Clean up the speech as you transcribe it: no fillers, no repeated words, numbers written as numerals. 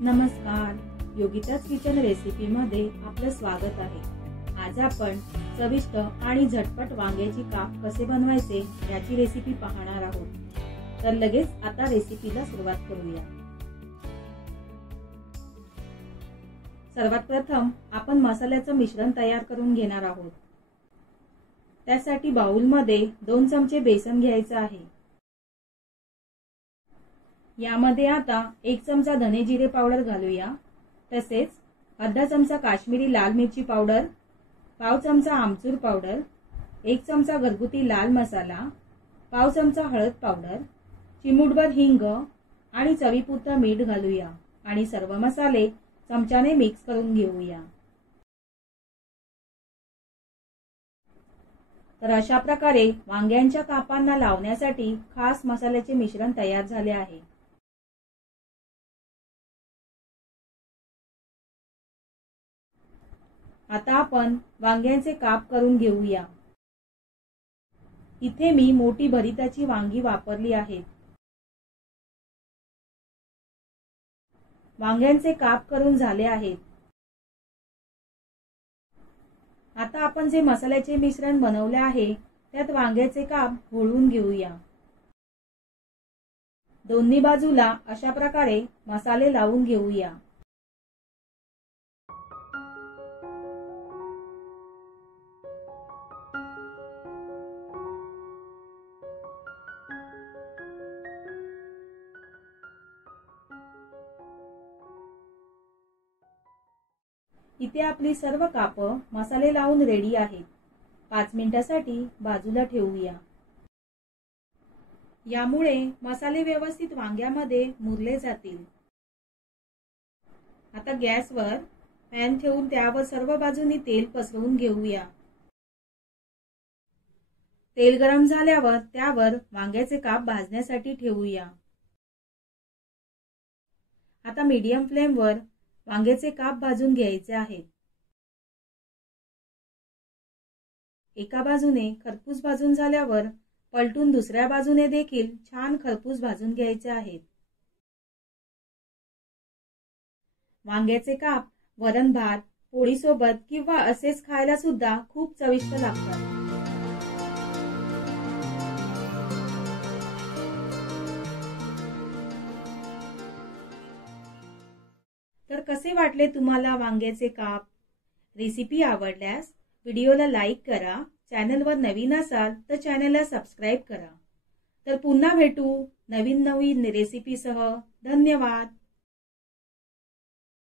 नमस्कार, Yogita's kitchen recipe मध्ये आपलं स्वागत आहे। आज आपण चविष्ट आणि झटपट वांग्याची काप कसे बनवायचे याची रेसिपी पाहणार आहोत। तर लगेच आता रेसिपीला सुरुवात करूया। सर्वात प्रथम आपण मसाल्याचं मिश्रण तयार करून घेणार आहोत। त्यासाठी बाउल मध्ये 2 चमचे बेसन घ्यायचे आहे। यामध्ये आता 1 चमचा धने जिरे पावडर घालूया। तसेच अर्धा चमचा काश्मीरी लाल मिरची पावडर, पाव चमचा आमचूर पावडर, 1 चमचा घरगुती लाल मसाला, पाव चमचा हळद पावडर, चिमूटभर हिंग आणि चवीपुरतं मीठ घालूया आणि सर्व मसाले चमच्याने मिक्स करून घेऊया। तर अशा प्रकारे वांग्यांच्या कापांना लावण्यासाठी खास मसाल्याचे मिश्रण तयार झाले आहे। आता आपण वांग्यांचे काप करून घेऊया। इथे मी मोठी भरिताची वांगी वापरली आहेत। वांग्यांचे काप करून झाले आहेत। आता आपण जे मसाल्याचे मिश्रण बनवले आहे त्यात वांग्याचे काप घोळवून घेऊया। दोन्ही बाजूला अशा प्रकारे मसाले लावून घेऊया। इथे आपली सर्व काप मसाले लावून रेडी आहेत। 5 मिनिटांसाठी बाजूला ठेवूया। यामुळे मसाले व्यवस्थित वांग्यामध्ये मुरले जातील। आता गॅसवर पॅन ठेवून त्यावर सर्व बाजूंनी तेल पसरवून घेऊया। तेल गरम झाल्यावर त्यावर वांग्याचे काप भाजण्यासाठी ठेवूया। आता मीडियम फ्लेमवर वांग्याचे काप भाजून घ्यायचे आहेत। एका बाजूने खरपूस भाजून झाल्यावर पलटून दुसऱ्या बाजूने देखील छान खरपूस भाजून घ्यायचे आहेत। वांग्याचे काप वरण भात, पोळी सोबत किंवा असेच खायला सुद्धा खूप चविष्ट लागतात। तर कसे वाटले तुम्हाला वांग्याचे काप? रेसिपी आवडल्यास व्हिडिओला लाईक करा, चॅनलवर नवीन असाल तर चॅनलला सबस्क्राइब करा। तर पुन्हा भेटू नवीन रेसिपीसह। धन्यवाद।